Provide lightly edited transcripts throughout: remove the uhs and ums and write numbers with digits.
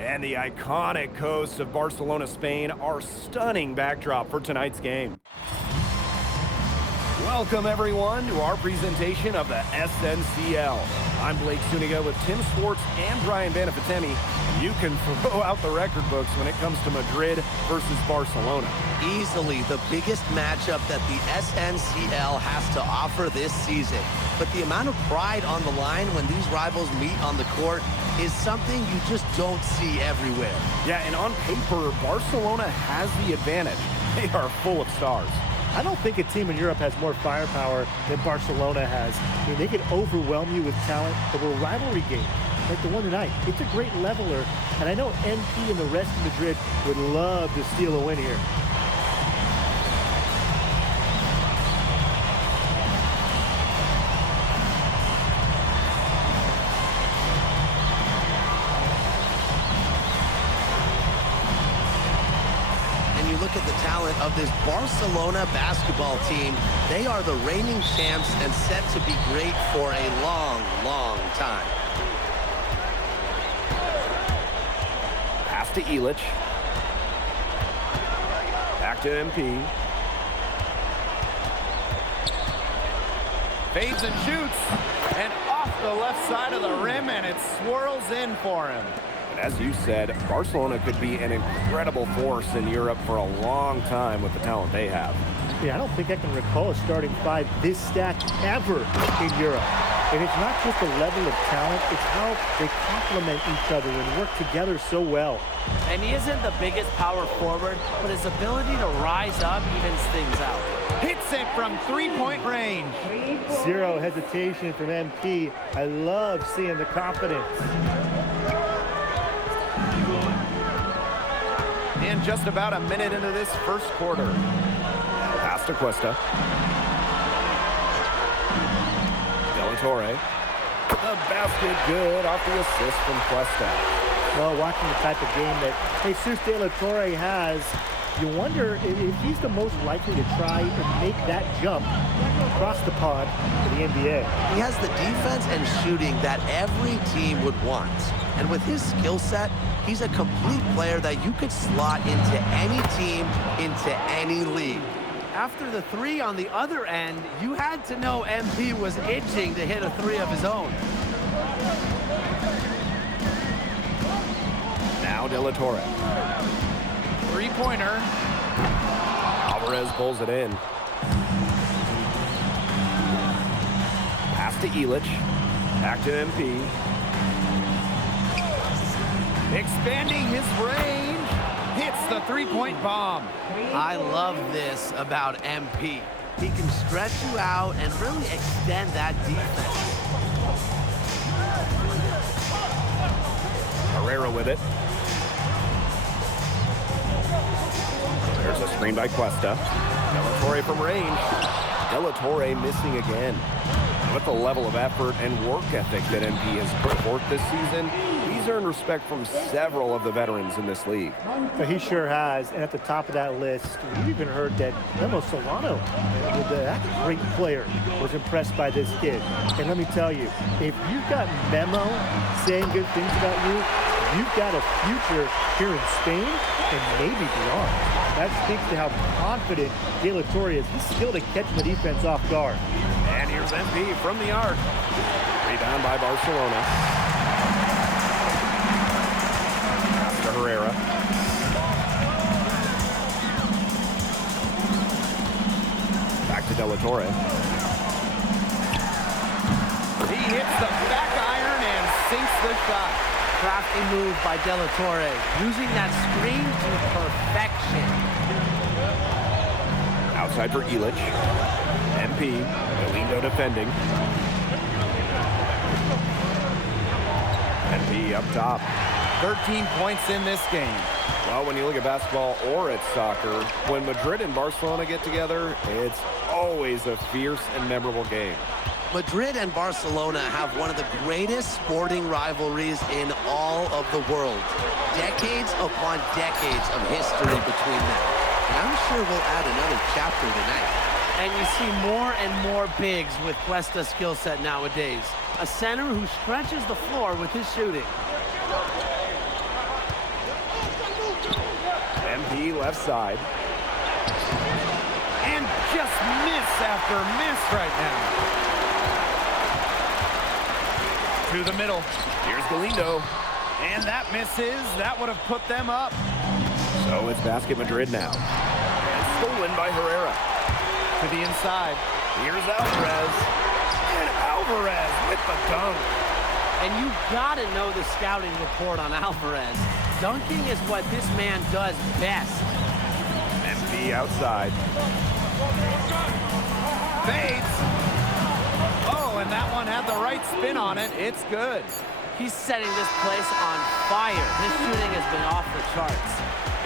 And the iconic coasts of Barcelona, Spain, our stunning backdrop for tonight's game. Welcome, everyone, to our presentation of the SNCL. I'm Blake Zuniga with Tim Swartz and Brian Banafitemi. You can throw out the record books when it comes to Madrid versus Barcelona. Easily the biggest matchup that the SNCL has to offer this season. But the amount of pride on the line when these rivals meet on the court is something you just don't see everywhere. Yeah, and on paper, Barcelona has the advantage. They are full of stars. I don't think a team in Europe has more firepower than Barcelona has. I mean, they can overwhelm you with talent, but a rivalry game like the one tonight, it's a great leveler, and I know MP and the rest of Madrid would love to steal a win here. Look at the talent of this Barcelona basketball team. They are the reigning champs and set to be great for a long, long time. Pass to Illich. Back to MP. Fades and shoots. And off the left side of the rim, and it swirls in for him. As you said, Barcelona could be an incredible force in Europe for a long time with the talent they have. Yeah, I don't think I can recall a starting five this stacked ever in Europe. And it's not just the level of talent, it's how they complement each other and work together so well. And he isn't the biggest power forward, but his ability to rise up evens things out. Hits it from three-point range. Zero hesitation from MP. I love seeing the confidence. And just about a minute into this first quarter. Pass to Cuesta. Della Torre. The basket good off the assist from Cuesta. Well, watching the type of game that Jesus Della Torre has, you wonder if he's the most likely to try and make that jump across the pond to the NBA. He has the defense and shooting that every team would want. And with his skill set, he's a complete player that you could slot into any team, into any league. After the three on the other end, you had to know MP was itching to hit a three of his own. Now Della Torre. Three-pointer. Alvarez pulls it in. Pass to Illich. Back to MP. Expanding his range. Hits the three-point bomb. I love this about MP. He can stretch you out and really extend that defense. Herrera with it. There's a screen by Cuesta. Della Torre from range. Della Torre missing again. With the level of effort and work ethic that MP has put forth this season, he's earned respect from several of the veterans in this league. He sure has, and at the top of that list, we even heard that Memo Solano, that great player, was impressed by this kid. And let me tell you, if you've got Memo saying good things about you, you've got a future here in Spain and maybe beyond. That speaks to how confident De La Torre is. He's skilled at catching the defense off guard. And here's MP from the arc. Rebound by Barcelona. Pass to Herrera. Back to Della Torre. He hits the back iron and sinks the shot. Crafty move by Della Torre, using that screen to perfection. Outside for Illich. MP, Galindo defending. MP up top. 13 points in this game. Well, when you look at basketball or at soccer, when Madrid and Barcelona get together, it's always a fierce and memorable game. Madrid and Barcelona have one of the greatest sporting rivalries in all of the world. Decades upon decades of history between them. And I'm sure we'll add another chapter tonight. And you see more and more bigs with Cuesta's skill set nowadays. A center who stretches the floor with his shooting. MP left side. And just miss after miss right now. To the middle. Here's Galindo. And that misses. That would have put them up. So it's Basket Madrid now. And stolen by Herrera. To the inside. Here's Alvarez. And Alvarez with the dunk. And you gotta know the scouting report on Alvarez. Dunking is what this man does best. MP outside. Fades. Oh, and that one had the right spin on it. It's good. He's setting this place on fire. His shooting has been off the charts.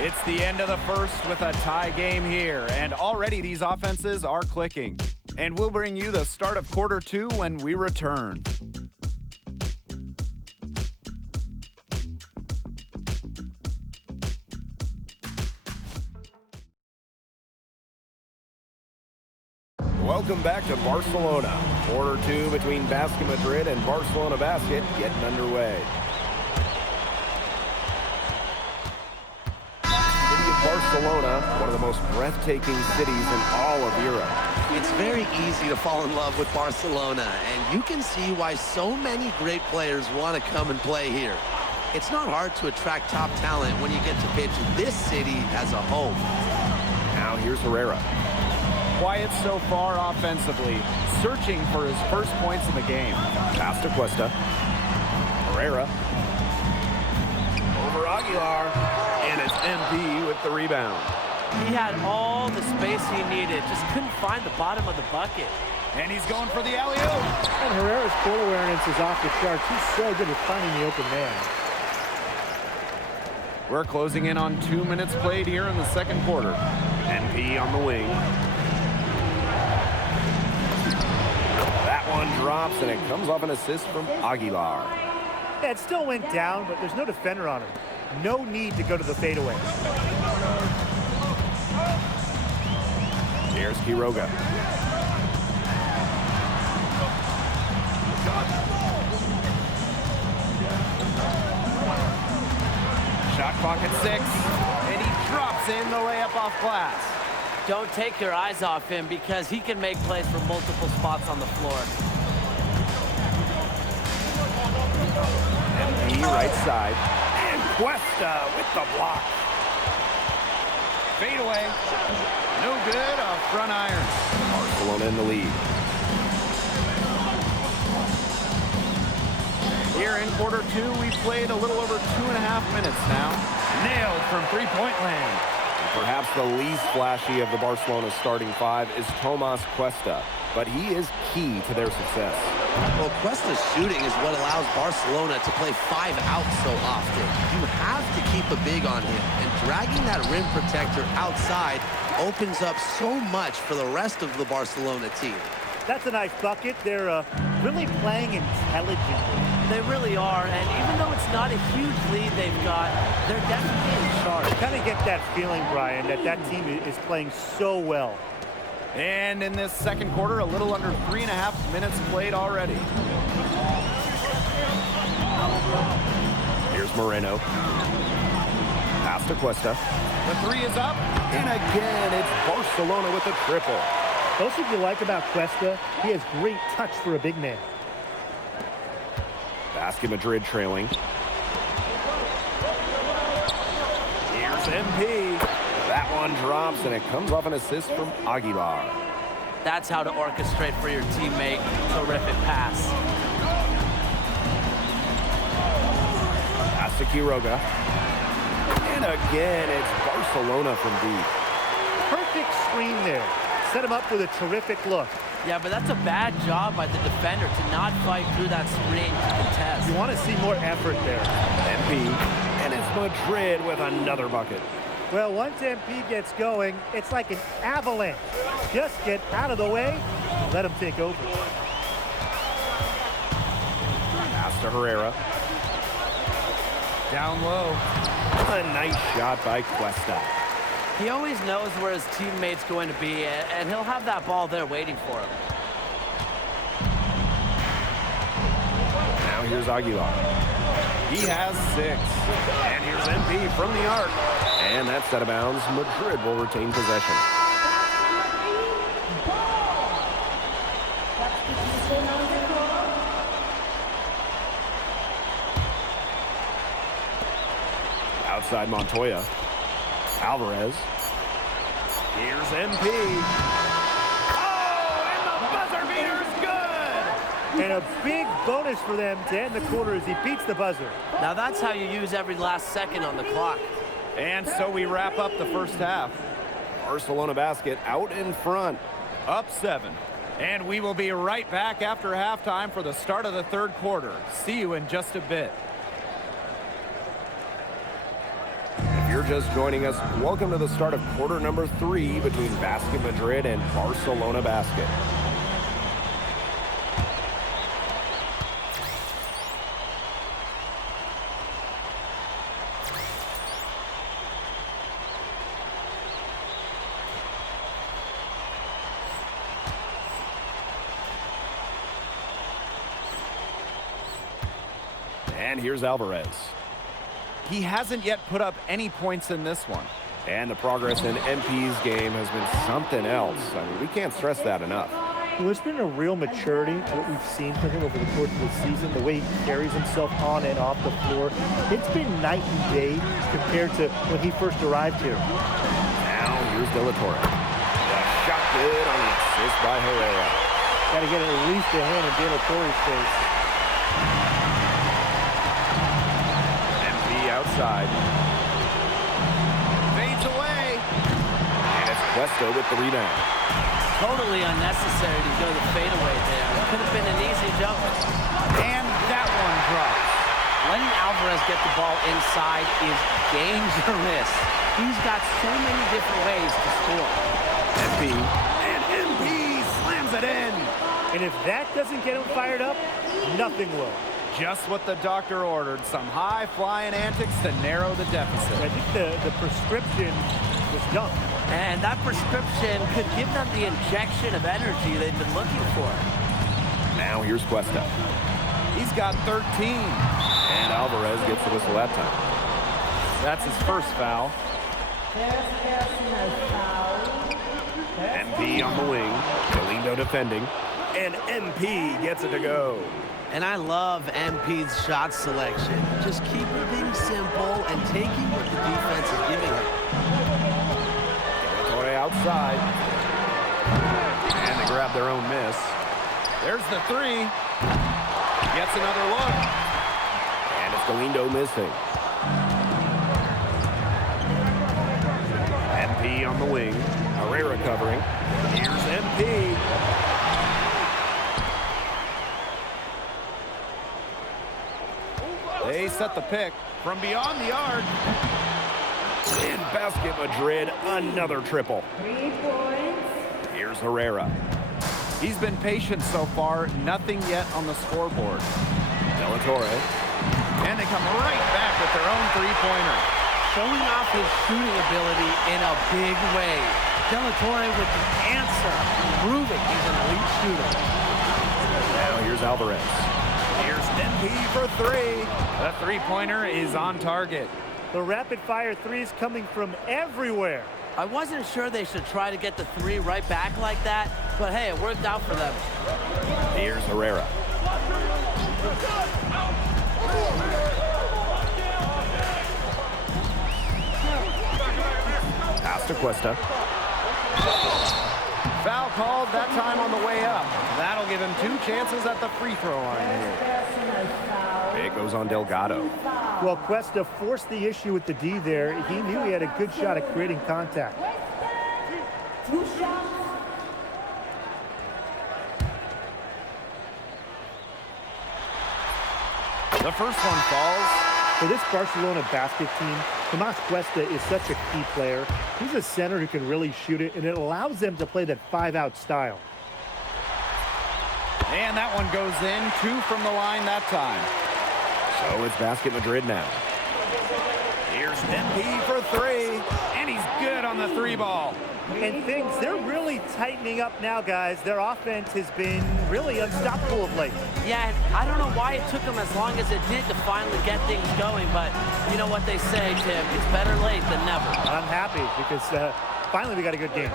It's the end of the first with a tie game here, and already these offenses are clicking. And we'll bring you the start of quarter 2 when we return. Welcome back to Barcelona. Quarter 2 between Basket Madrid and Barcelona Basket getting underway. City of Barcelona, one of the most breathtaking cities in all of Europe. It's very easy to fall in love with Barcelona, and you can see why so many great players want to come and play here. It's not hard to attract top talent when you get to pitch this city as a home. Now here's Herrera. Quiet so far offensively, searching for his first points in the game. Pass to Cuesta. Herrera. Over Aguilar. And it's MP with the rebound. He had all the space he needed, just couldn't find the bottom of the bucket. And he's going for the alley-oop. And Herrera's court awareness is off the charts. He's so good at finding the open man. We're closing in on 2 minutes played here in the second quarter. MP on the wing. That one drops, and it comes off an assist from Aguilar. Yeah, it still went down, but there's no defender on him. No need to go to the fadeaway. Here's Quiroga. Shot clock at 6, and he drops in the layup off glass. Don't take your eyes off him because he can make plays from multiple spots on the floor. MP right side. And Cuesta with the block. Fade away. No good, a front iron. Barcelona in the lead. Here in quarter 2, we've played a little over 2.5 minutes now. Nailed from three-point land. Perhaps the least flashy of the Barcelona starting 5 is Tomas Cuesta, but he is key to their success. Well, Cuesta's shooting is what allows Barcelona to play 5 out so often. You have to keep a big on him, and dragging that rim protector outside opens up so much for the rest of the Barcelona team. That's a nice bucket. They're really playing intelligently. They really are, and even though it's not a huge lead they've got, they're definitely in charge. You kind of get that feeling, Brian, that that team is playing so well. And in this second quarter, a little under 3.5 minutes played already. Here's Moreno. Pass to Cuesta. The 3 is up. And again, it's Barcelona with a triple. Most of you like about Cuesta, he has great touch for a big man. Basket Madrid trailing. Here's MP. That one drops, and it comes off an assist from Aguilar. That's how to orchestrate for your teammate. Terrific pass. Pass to Quiroga. And again, it's Barcelona from deep. Perfect screen there. Set him up with a terrific look. Yeah, but that's a bad job by the defender to not fight through that screen to contest. You want to see more effort there. MP, and it's Madrid with another bucket. Well, once MP gets going, it's like an avalanche. Just get out of the way, let him take over. Pass to Herrera. Down low. A nice shot by Cuesta. He always knows where his teammate's going to be, and he'll have that ball there waiting for him. Now here's Aguilar. He has 6. And here's MP from the arc. And that's out of bounds. Madrid will retain possession. Outside Montoya. Alvarez. Here's MP. Oh, and the buzzer beater's good! And a big bonus for them to end the quarter as he beats the buzzer. Now that's how you use every last second on the clock. And so we wrap up the first half. Barcelona basket out in front. Up 7. And we will be right back after halftime for the start of the third quarter. See you in just a bit. If you're just joining us, welcome to the start of quarter number 3 between Basket Madrid and Barcelona Basket. And here's Alvarez. He hasn't yet put up any points in this one. And the progress in MP's game has been something else. I mean, we can't stress that enough. Well, there's been a real maturity to what we've seen from him over the course of the season, the way he carries himself on and off the floor. It's been night and day compared to when he first arrived here. Now here's De La Torre. The shot good on the assist by Herrera. Got to get at least a hand in De La Torre's face. Outside. Fades away. And it's Cuesta with the rebound. Totally unnecessary to go the fadeaway there. It could have been an easy jumper. And that one drops. Letting Alvarez get the ball inside is dangerous. He's got so many different ways to score. MP. And MP slams it in. And if that doesn't get him fired up, nothing will. Just what the doctor ordered. Some high-flying antics to narrow the deficit. I think the prescription was done. And that prescription could give them the injection of energy they've been looking for. Now here's Cuesta. He's got 13. And Alvarez gets the whistle that time. That's his first foul. MP on the wing. Galindo defending. And MP gets it to go. And I love MP's shot selection. Just keeping things simple and taking what the defense is giving him. Torre outside. And they grab their own miss. There's the 3. Gets another look. And it's Galindo missing. MP on the wing. Herrera covering. Here's MP. They set the pick from beyond the arc. In Basket Madrid, another triple. 3 points. Here's Herrera. He's been patient so far. Nothing yet on the scoreboard. De La Torre. And they come right back with their own three-pointer. Showing off his shooting ability in a big way. De La Torre with the answer, proving he's an elite shooter. Now here's Alvarez. Here's MP for 3. The three-pointer is on target. The rapid-fire threes coming from everywhere. I wasn't sure they should try to get the 3 right back like that, but hey, it worked out for them. Here's Herrera. Pass to Cuesta. Foul called that time on the way up. That'll give him 2 chances at the free throw line here. It goes on Delgado. Well, Cuesta forced the issue with the D there. He knew he had a good shot at creating contact. 2 shots. The first one falls. For this Barcelona basket team, Tomas Cuesta is such a key player. He's a center who can really shoot it, and it allows them to play that 5-out style. And that one goes in. 2 from the line that time. So it's Basket Madrid now. Here's MP for 3. And he's good on the 3 ball. And they're really tightening up now, guys. Their offense has been really unstoppable of late. Yeah, and I don't know why it took them as long as it did to finally get things going, but you know what they say, Tim, it's better late than never. I'm happy because finally we got a good game.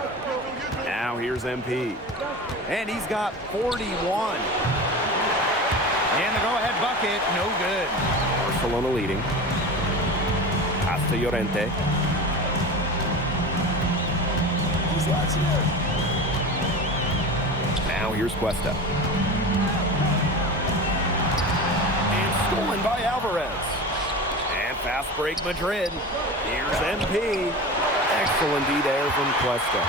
Now here's MP. And he's got 41. And the go-ahead bucket, no good. Barcelona leading. Hasta Llorente. Now here's Cuesta. And stolen by Alvarez. And fast break Madrid. Here's MP. Excellent D there from Cuesta.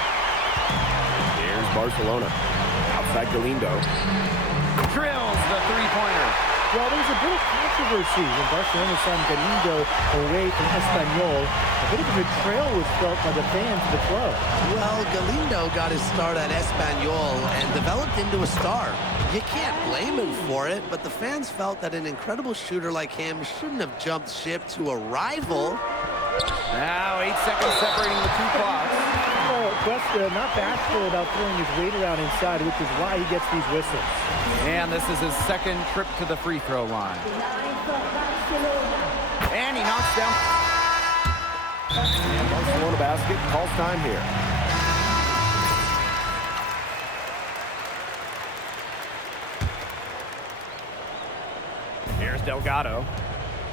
Here's Barcelona. Outside Galindo. Drills the three-pointer. Well, there was a bit of controversy when Barcelona signed Galindo away from Espanyol. A bit of a betrayal was felt by the fans of the club. Well, Galindo got his start at Espanyol and developed into a star. You can't blame him for it, but the fans felt that an incredible shooter like him shouldn't have jumped ship to a rival. Now 8 seconds separating the two clocks. Cuesta not bashful about throwing his weight around inside, which is why he gets these whistles. And this is his second trip to the free throw line. And he knocks down. And Barcelona basket calls time here. Here's Delgado.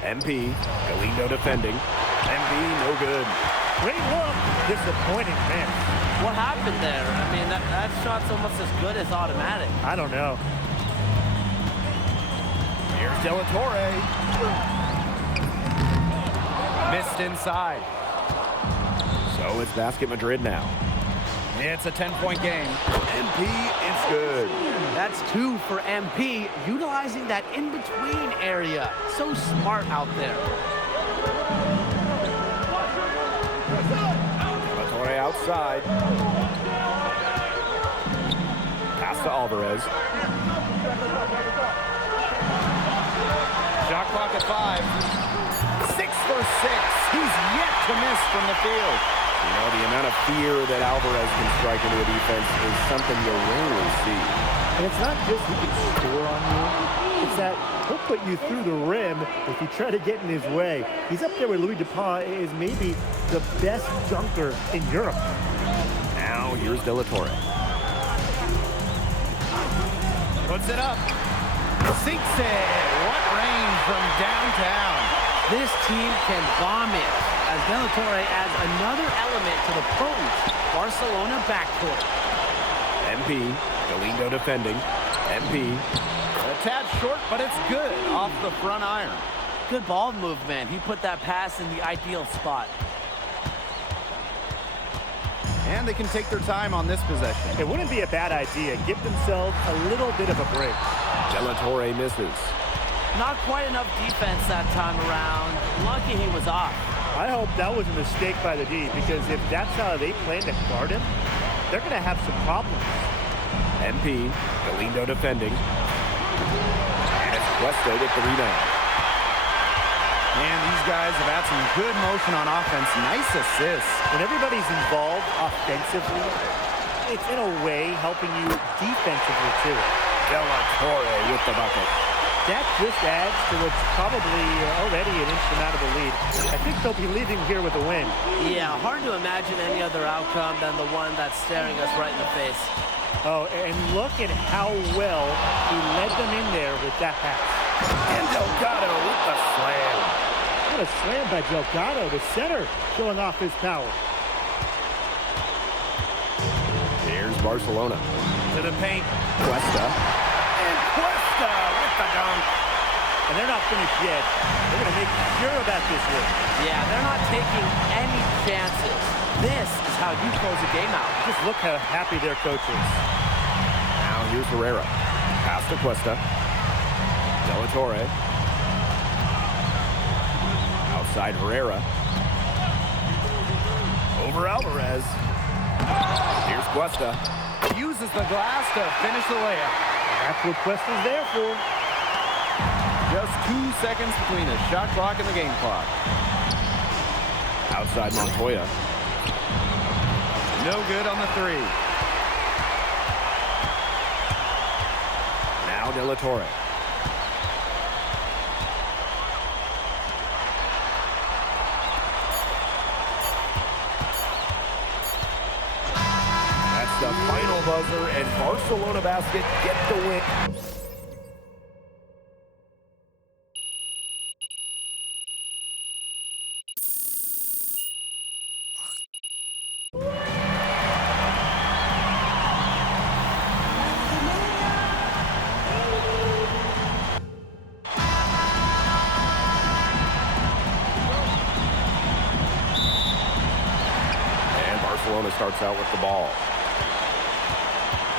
MP. Galindo defending. MP, no good. Great look. Disappointing miss. What happened there? I mean, that shot's almost as good as automatic. I don't know. Here's De La Torre. Missed inside. So it's Basket Madrid now. It's a 10-point game. MP, it's good. That's 2 for MP, utilizing that in-between area. So smart out there. Outside. Pass to Alvarez. Shot clock at 5. 6 for 6. He's yet to miss from the field. You know, the amount of fear that Alvarez can strike into a defense is something you'll rarely see. And it's not just he can score on you. It's that he'll put you through the rim if you try to get in his way. He's up there with Louis Dupont is maybe the best dunker in Europe. Now here's De La Torre. Puts it up. Sinks it. What range from downtown. This team can bomb it as De La Torre adds another element to the potent Barcelona backcourt. MP. Galindo defending. MP. A tad short, but it's good off the front iron. Good ball movement. He put that pass in the ideal spot. And they can take their time on this possession. It wouldn't be a bad idea. Give themselves a little bit of a break. De La Torre misses. Not quite enough defense that time around. Lucky he was off. I hope that was a mistake by the D, because if that's how they plan to guard him, they're going to have some problems. MP. Galindo defending. And it's Cuesta with the rebound. And these guys have had some good motion on offense. Nice assists. When everybody's involved offensively, it's in a way helping you defensively too. De La Torre with the bucket. That just adds to what's probably already an insurmountable lead. I think they'll be leaving here with a win. Yeah, hard to imagine any other outcome than the one that's staring us right in the face. Oh, and look at how well he led them in there with that pass. And Delgado with the slam. What a slam by Delgado, the center, showing off his power. Here's Barcelona. To the paint. Cuesta. And Cuesta with the dunk. And they're not finished yet. They're going to make sure about this win. Yeah, they're not taking any chances. This is how you close a game out. Just look how happy their coach is. Now here's Herrera. Pass to Cuesta. De La Torre. Outside Herrera. Over Alvarez. Here's Cuesta. Uses the glass to finish the layup. That's what Cuesta's there for. Just 2 seconds between the shot clock and the game clock. Outside Montoya. No good on the three. Now De La Torre. That's the final buzzer, and Barcelona basket get the win. Barcelona starts out with the ball.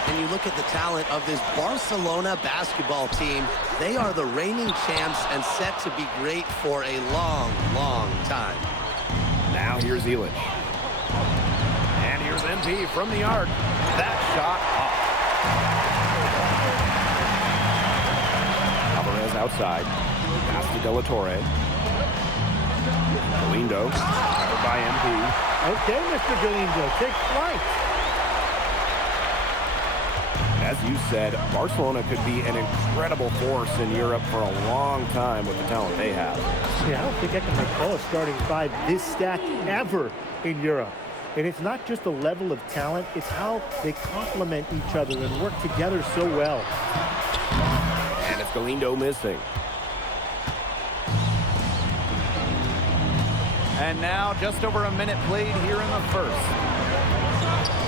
And you look at the talent of this Barcelona basketball team. They are the reigning champs and set to be great for a long, long time. Now here's Elic. And here's MP from the arc. That shot off. Alvarez outside. Pass to De La Torre. Galindo, covered by MP. Okay, Mr. Galindo, take flight. As you said, Barcelona could be an incredible force in Europe for a long time with the talent they have. Yeah, I don't think I can recall a starting five this stacked ever in Europe. And it's not just the level of talent, it's how they complement each other and work together so well. And it's Galindo missing. And now just over a minute played here in the first.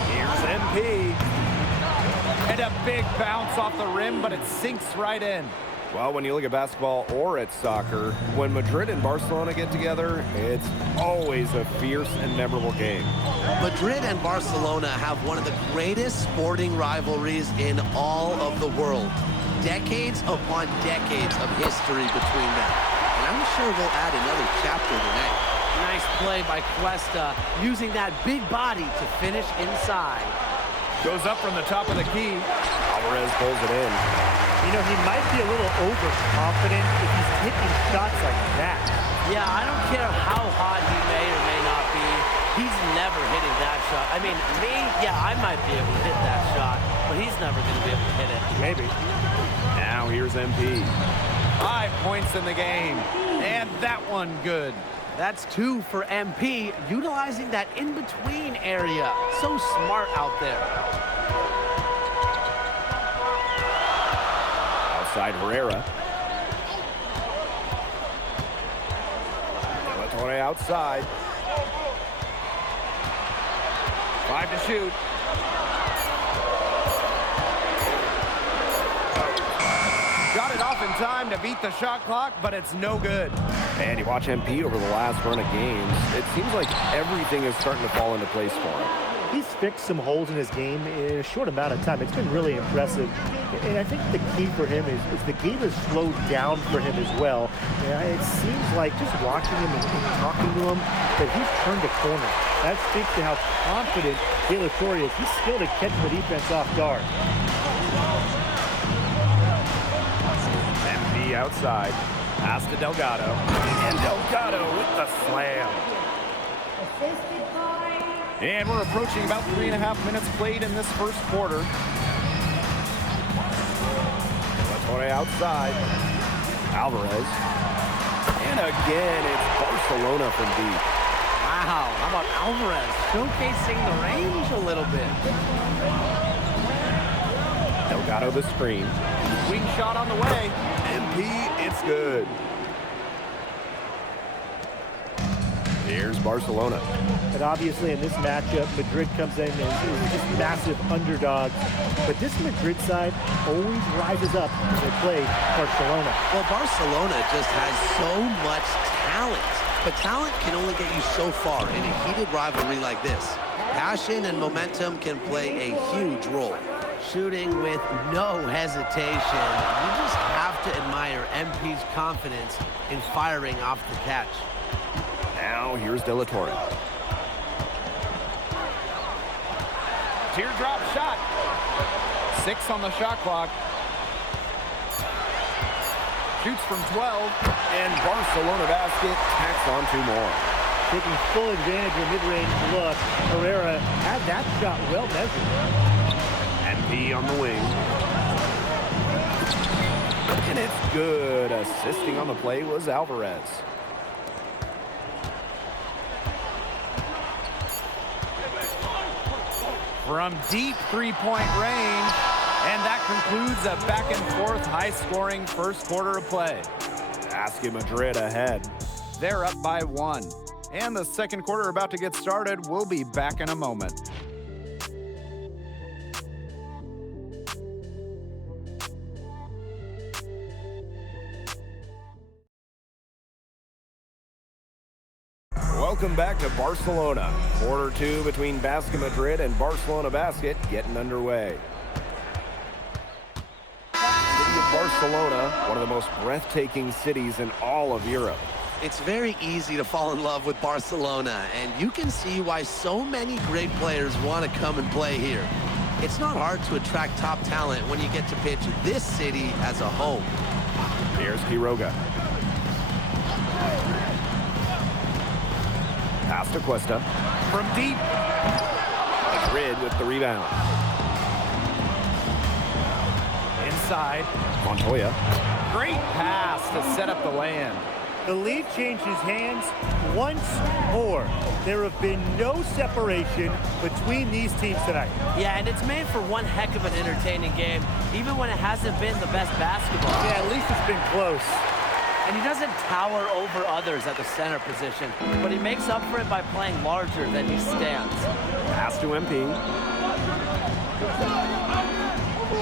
Here's MP. And a big bounce off the rim, but it sinks right in. Well, when you look at basketball or at soccer, when Madrid and Barcelona get together, it's always a fierce and memorable game. Madrid and Barcelona have one of the greatest sporting rivalries in all of the world. Decades upon decades of history between them. And I'm sure we'll add another chapter tonight. Nice play by Cuesta, using that big body to finish inside. Goes up from the top of the key. Alvarez pulls it in. You know, he might be a little overconfident if he's taking shots like that. Yeah, I don't care how hot he may or may not be. He's never hitting that shot. I mean, me, yeah, I might be able to hit that shot, but he's never going to be able to hit it. Maybe. Now here's MP. 5 points in the game. And that one good. That's 2 for MP, utilizing that in-between area. So smart out there. Outside Herrera. De La Torre outside. 5 to shoot. Got it off in time to beat the shot clock, but it's no good. And you watch MP over the last run of games, it seems like everything is starting to fall into place for him. He's fixed some holes in his game in a short amount of time. It's been really impressive. And I think the key for him is the game has slowed down for him as well. It seems like just watching him and talking to him that he's turned a corner. That speaks to how confident De La Torre is. He's skilled to catch the defense off guard. MP outside. Pass to Delgado. And Delgado with the slam. Assisted by And we're approaching about 3.5 minutes played in this first quarter. De La Torre outside. Alvarez. And again, it's Barcelona from deep. Wow, how about Alvarez showcasing the range a little bit. Delgado the screen. Wing shot on the way. MP, it's good. Here's Barcelona. And obviously in this matchup, Madrid comes in as just massive underdogs. But this Madrid side always rises up when they play Barcelona. Well, Barcelona just has so much talent. But talent can only get you so far in a heated rivalry like this. Passion and momentum can play a huge role. Shooting with no hesitation. You just have to admire MP's confidence in firing off the catch. Now here's De La Torre. Teardrop shot. 6 on the shot clock. Shoots from 12. And Barcelona basket tacks on 2 more. taking full advantage of a mid-range look. Herrera had that shot well measured. MP on the wing. And it's good. Assisting on the play was Alvarez. From deep three-point range, and that concludes a back-and-forth high-scoring first quarter of play. Basket Madrid ahead. They're up by 1. And the second quarter about to get started. We'll be back in a moment. Welcome back to Barcelona. Quarter 2 between Basket Madrid and Barcelona Basket getting underway. City of Barcelona, one of the most breathtaking cities in all of Europe. It's very easy to fall in love with Barcelona, and you can see why so many great players want to come and play here. It's not hard to attract top talent when you get to pitch this city as a home. Here's Quiroga. Pass to Cuesta. From deep. Madrid with the rebound. Inside. Montoya. Great pass to set up the land. The lead changes hands once more. There have been no separation between these teams tonight. Yeah, and it's made for one heck of an entertaining game, even when it hasn't been the best basketball. Yeah, at least it's been close. And he doesn't tower over others at the center position, but he makes up for it by playing larger than he stands. Pass to MP.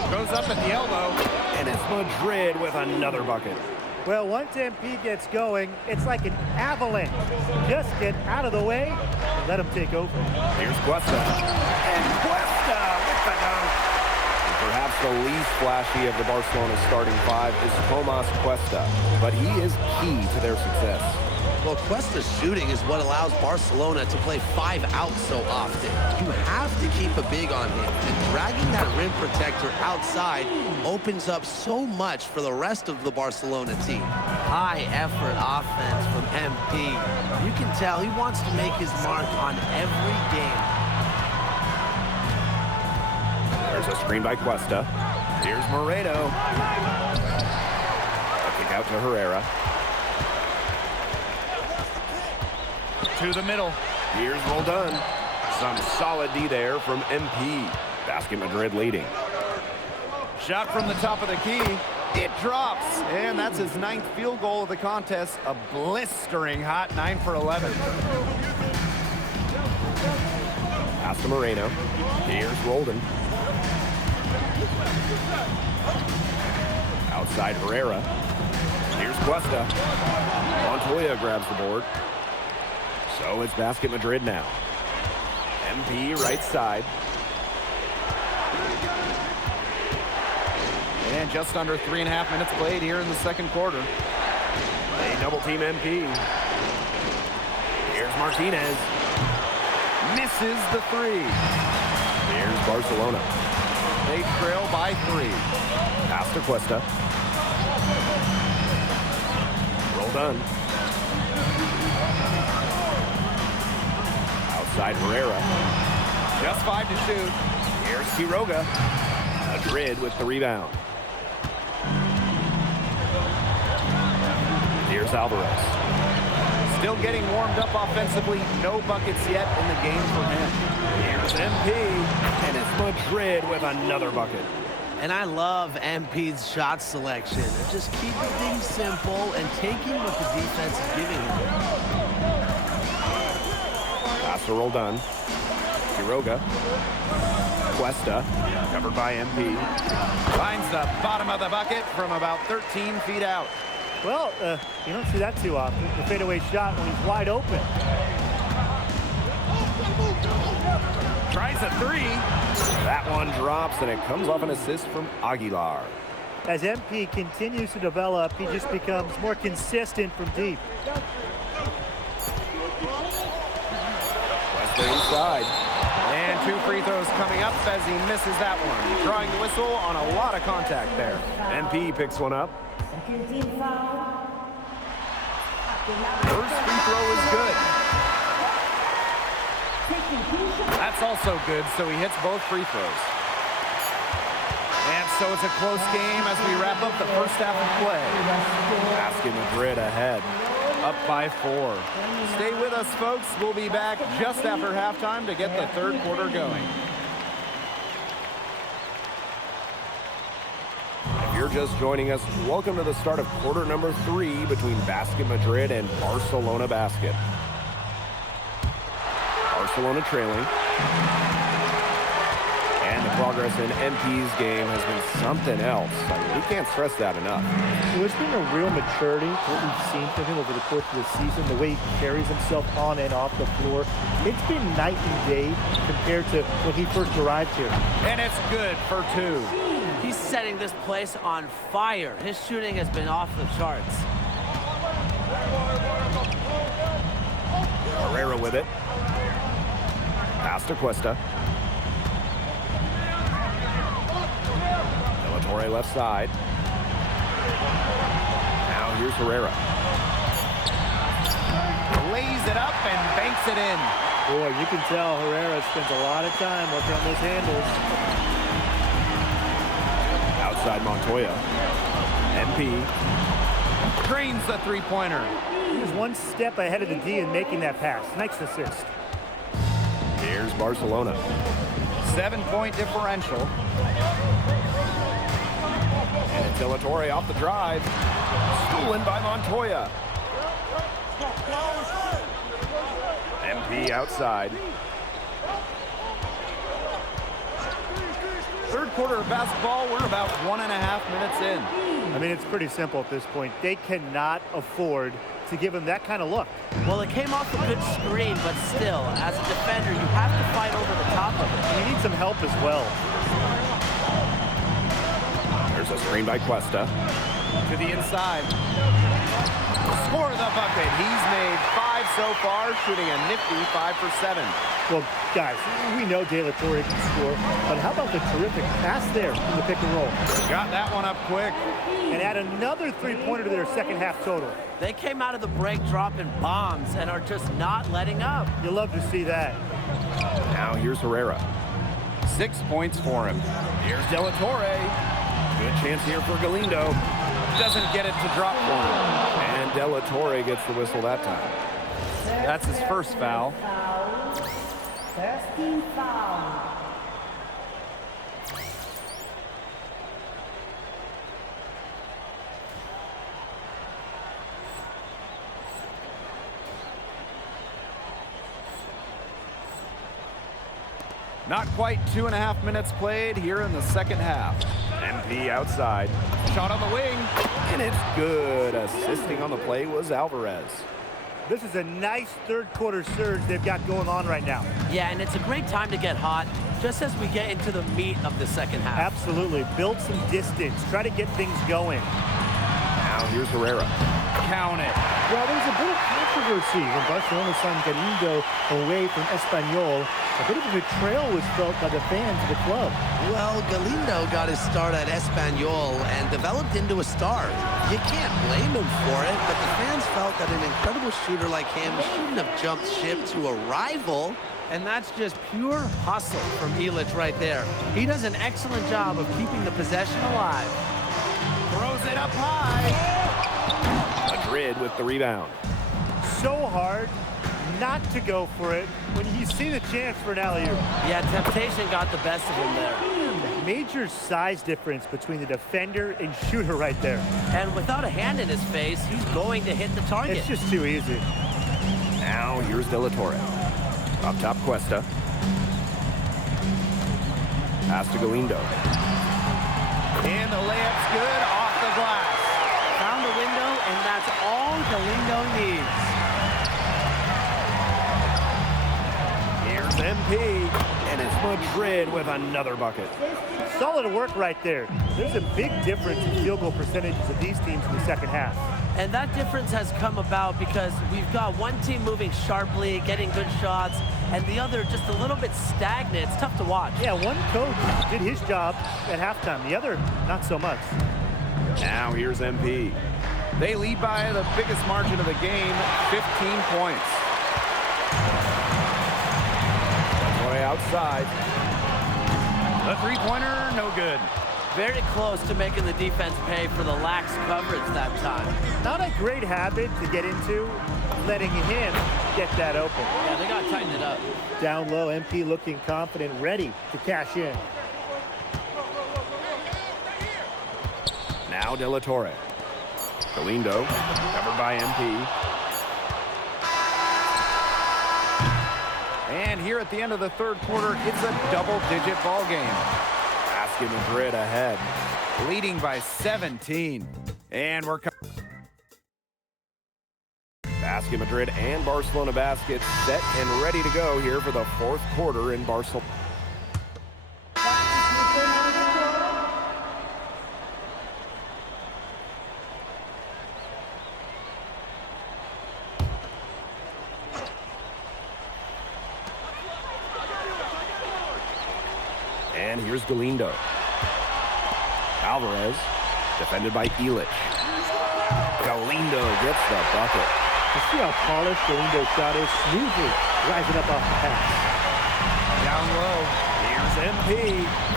Goes up at the elbow. And it's Madrid with another bucket. Well, once MP gets going, it's like an avalanche. Just get out of the way and let him take over. Here's Cuesta. And Cuesta with the dunk. Perhaps the least flashy of the Barcelona starting five is Tomas Cuesta, but he is key to their success. Well, Cuesta's shooting is what allows Barcelona to play 5 out so often. You have to keep a big on him, and dragging that rim protector outside opens up so much for the rest of the Barcelona team. High effort offense from MP. You can tell he wants to make his mark on every game. There's a screen by Cuesta. Here's Moreno. A kick out to Herrera. To the middle. Here's Roldan. Some solid D there from MP. Basket Madrid leading. Shot from the top of the key. It drops. And that's his 9th field goal of the contest. A blistering hot 9 for 11. Pass to Moreno. Here's Roldan. Outside Herrera. Here's Cuesta. Montoya grabs the board. So it's Basket Madrid now. MP right side. And just under 3.5 minutes played here in the second quarter. They double team MP. Here's Martinez. Misses the 3. Here's Barcelona. They trail by 3. Pass to Cuesta. Roldan. Outside Herrera. Just 5 to shoot. Here's Quiroga. Madrid with the rebound. Here's Alvarez. Still getting warmed up offensively. No buckets yet in the game for him. Here's MP. And it's Madrid with another bucket. And I love MP's shot selection. Just keeping things simple and taking what the defense is giving him. Pass to Roldan. Quiroga. Cuesta. Covered by MP. Finds the bottom of the bucket from about 13 feet out. Well, you don't see that too often. The fadeaway shot when he's wide open. Tries a 3. That one drops, and it comes off an assist from Aguilar. As MP continues to develop, he just becomes more consistent from deep. Cuesta inside. And 2 free throws coming up as he misses that one. Drawing the whistle on a lot of contact there. MP picks one up. Second team foul. First free throw is good. That's also good, so he hits both free throws. And so it's a close game as we wrap up the first half of play. Basket Madrid ahead. Up by 4. Stay with us, folks. We'll be back just after halftime to get the third quarter going. If you're just joining us, welcome to the start of quarter number 3 between Basket Madrid and Barcelona Basket. Barcelona trailing. And the progress in MP's game has been something else. I mean, we can't stress that enough. So there's been a real maturity to what we've seen from him over the course of the season, the way he carries himself on and off the floor. It's been night and day compared to when he first arrived here. And it's good for 2. He's setting this place on fire. His shooting has been off the charts. Herrera with it. Pass to Cuesta. Torre left side. Now here's Herrera. Lays it up and banks it in. Boy, you can tell Herrera spends a lot of time working on those handles. Outside Montoya. MP. Drains the three-pointer. He was one step ahead of the D in making that pass. Nice assist. Here's Barcelona. 7-point differential. And De La Torre off the drive. Stolen by Montoya. MP outside. Third quarter of basketball, we're about 1.5 minutes in. I mean, it's pretty simple at this point. They cannot afford to give him that kind of look. Well, it came off a good screen, but still, as a defender, you have to fight over the top of it. He needs some help as well. There's a screen by Cuesta. To the inside. Score the bucket. He's made 5 so far, shooting a nifty 5 for 7. Well, guys, we know De La Torre can score, but how about the terrific pass there in the pick and roll? Got that one up quick. And add another three-pointer to their second half total. They came out of the break dropping bombs and are just not letting up. You'll love to see that. Now here's Herrera. 6 points for him. Here's De La Torre. Good chance here for Galindo. Doesn't get it to drop for him. And De La Torre gets the whistle that time. That's his first foul. First team foul. Not quite 2.5 minutes played here in the second half. MP outside. Shot on the wing. And it's good. Assisting on the play was Alvarez. This is a nice third quarter surge they've got going on right now. Yeah, and it's a great time to get hot, just as we get into the meat of the second half. Absolutely. Build some distance. Try to get things going. Now here's Herrera. Count it. Well, there's a bit of controversy when Barcelona signed Galindo away from Espanyol. A bit of a betrayal was felt by the fans of the club. Well, Galindo got his start at Espanyol and developed into a star. You can't blame him for it, but the fans felt that an incredible shooter like him shouldn't have jumped ship to a rival. And that's just pure hustle from Illich right there. He does an excellent job of keeping the possession alive. Throws it up high. Madrid with the rebound. So hard not to go for it when you see the chance for an alley-oop. Yeah, temptation got the best of him there. Major size difference between the defender and shooter right there. And without a hand in his face, he's going to hit the target. It's just too easy. Now here's De La Torre. Up top Cuesta. Pass to Galindo. And the layup's good off the glass. Found a window, and that's all Galindo needs. Here's MP. And it's Madrid with another bucket. Solid work right there. There's a big difference in field goal percentages of these teams in the second half. And that difference has come about because we've got one team moving sharply, getting good shots, and the other just a little bit stagnant. It's tough to watch. Yeah, one coach did his job at halftime. The other, not so much. Now here's MP. They lead by the biggest margin of the game, 15 points. Boy outside. The three-pointer, no good. Very close to making the defense pay for the lax coverage that time. Not a great habit to get into, letting him get that open. Yeah, they got to tighten it up. Down low, MP looking confident, ready to cash in. Now De La Torre. Galindo, covered by MP. And here at the end of the third quarter, it's a double-digit ball game. Basket Madrid ahead. Leading by 17. And we're Basket Madrid and Barcelona baskets set and ready to go here for the fourth quarter in Barcelona. And here's Galindo. Alvarez, defended by Illich. Galindo gets the bucket. You see how polished Galindo's shot is? Smoothly rising up off the pass. down low. Here's MP,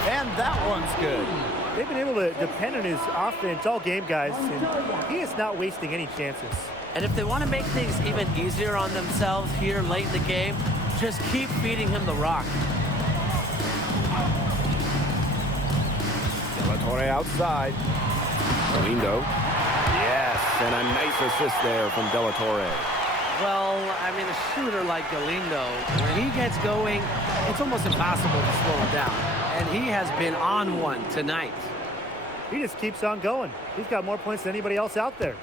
and that one's good. They've been able to depend on his offense all game, guys, and he is not wasting any chances. And if they want to make things even easier on themselves here late in the game, just keep feeding him the rock. De La Torre outside. Galindo. Yes, and a nice assist there from De La Torre. Well, I mean, a shooter like Galindo, when he gets going, it's almost impossible to slow him down. And he has been on one tonight. He just keeps on going. He's got more points than anybody else out there.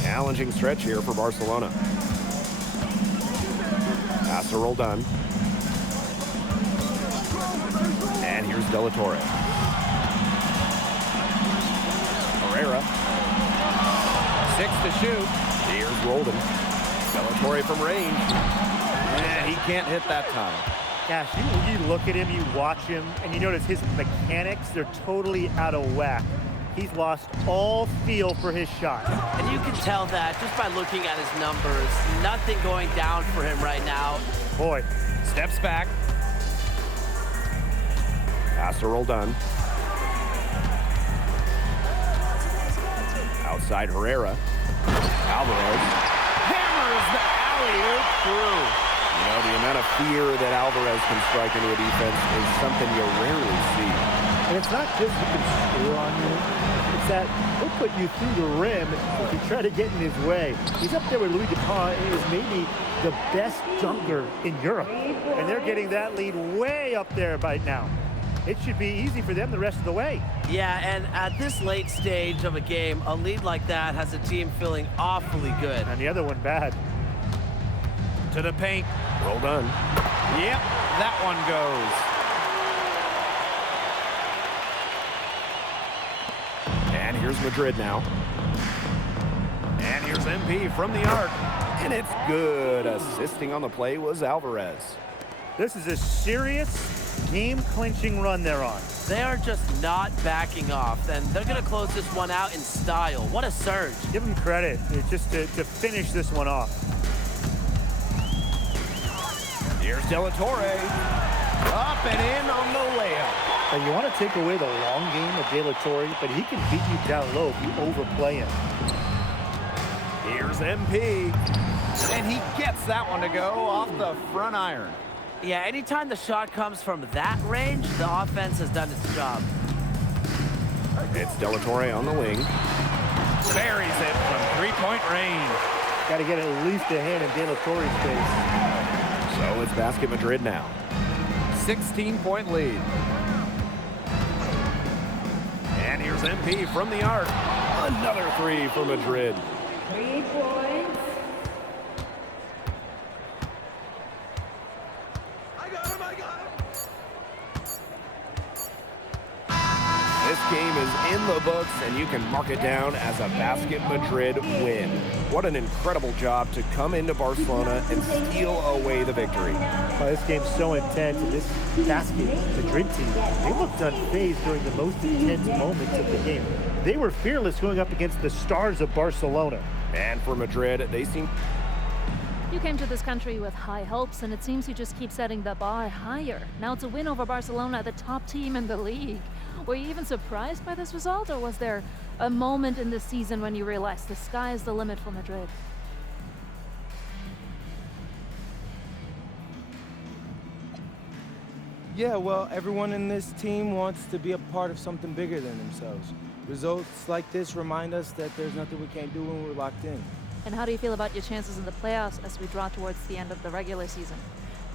Challenging stretch here for Barcelona. Pass roll done. And here's De La Torre. Herrera. 6 to shoot. Here's Roldan. De La Torre from range. And he can't hit that time. Gosh, you look at him, you watch him, and you notice his mechanics, they're totally out of whack. He's lost all feel for his shot. And you can tell that just by looking at his numbers. Nothing going down for him right now. Boy. Steps back. Pass roll done. Outside Herrera. Alvarez. Hammers the alley-oop through. You know, the amount of fear that Alvarez can strike into a defense is something you rarely see. And it's not just he can score on you. It's that he'll put you through the rim if you try to get in his way. He's up there with Louis Dupont and is maybe the best dunker in Europe. And they're getting that lead way up there right now. It should be easy for them the rest of the way. Yeah, and at this late stage of a game, a lead like that has a team feeling awfully good. And the other one bad. To the paint. Roll done. Yep, that one goes. And here's Madrid now. And here's MP from the arc. And it's good. Assisting on the play was Alvarez. This is a serious game-clinching run they're on. They are just not backing off, and they're going to close this one out in style. What a surge. Give them credit just to finish this one off. Here's De La Torre. Up and in on the layup. And you want to take away the long game of De La Torre, but he can beat you down low if you overplay him. Here's MP. And he gets that one to go off the front iron. Yeah, anytime the shot comes from that range, the offense has done its job. It's De La Torre on the wing. Buries it from three-point range. Got to get at least a hand in De La Torre's face. So it's Basket Madrid now. 16-point lead. And here's MP from the arc. Another three for Madrid. 3 points. This game is in the books, and you can mark it down as a Basket Madrid win. What an incredible job to come into Barcelona and steal away the victory. Oh, this game's so intense, and this Basket Madrid team, they looked unfazed during the most intense moments of the game. They were fearless going up against the stars of Barcelona. And for Madrid, they seem You came to this country with high hopes, and it seems you just keep setting the bar higher. Now it's a win over Barcelona, the top team in the league. Were you even surprised by this result, or was there a moment in this season when you realized the sky is the limit for Madrid? Yeah, well, everyone in this team wants to be a part of something bigger than themselves. Results like this remind us that there's nothing we can't do when we're locked in. And how do you feel about your chances in the playoffs as we draw towards the end of the regular season?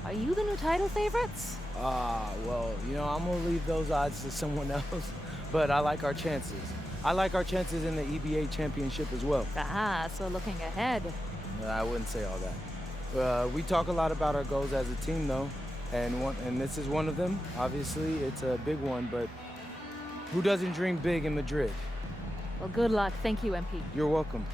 Are you the new title favorites? Well, you know, I'm going to leave those odds to someone else, but I like our chances. I like our chances in the EBA championship as well. Ah, so looking ahead. I wouldn't say all that. We talk a lot about our goals as a team, though, and this is one of them. Obviously, it's a big one, but who doesn't dream big in Madrid? Well, good luck. Thank you, MP. You're welcome.